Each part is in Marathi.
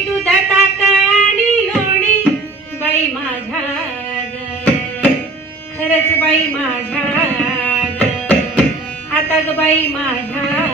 दूध बाई माझ्या बाई माझ्या आता ग बाई माझ्या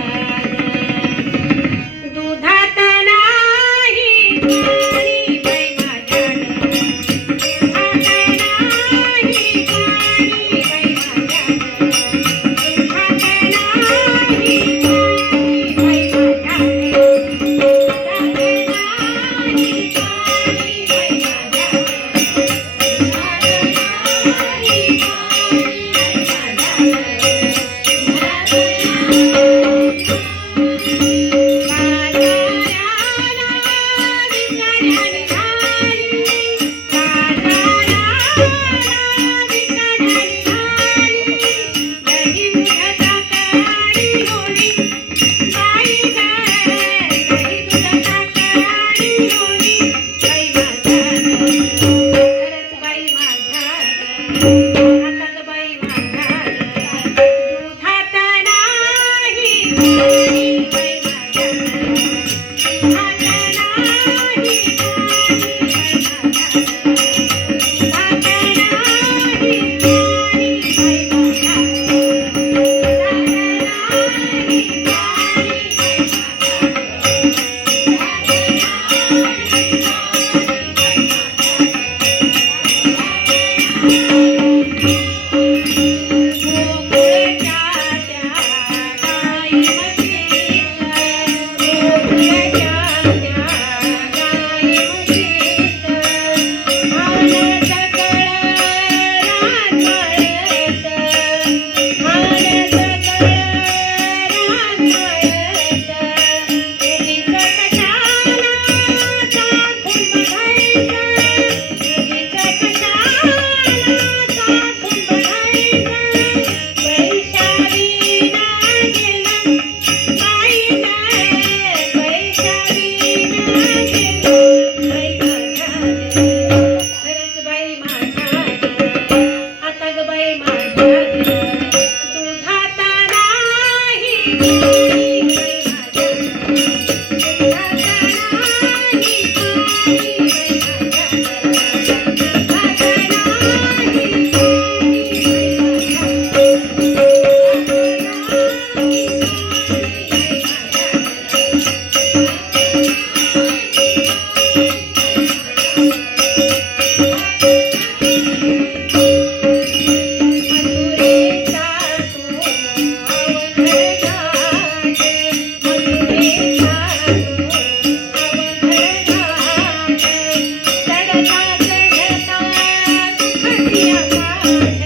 第二。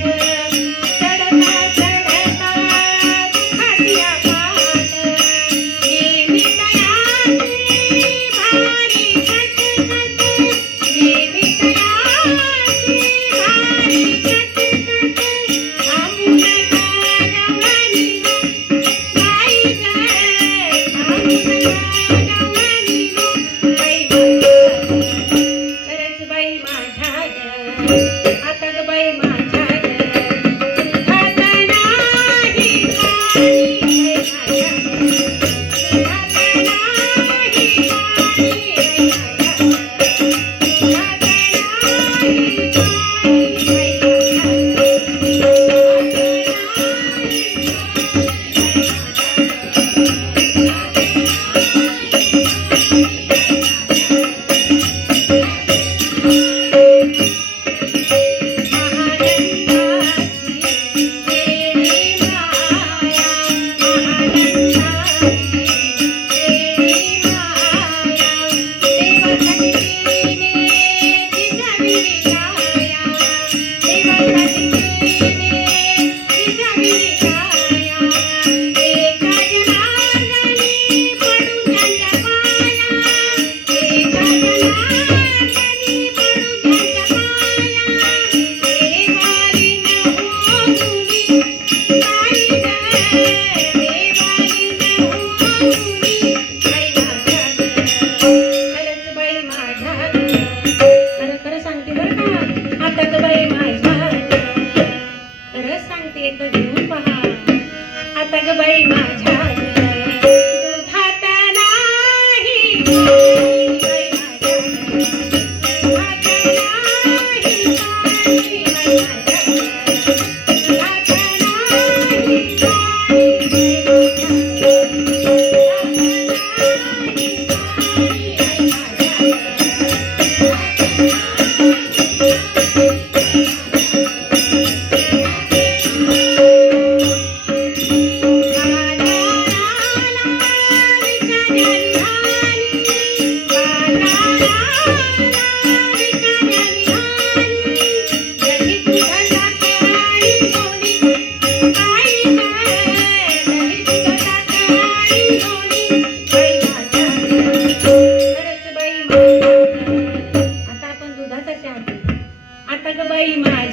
ওই মাই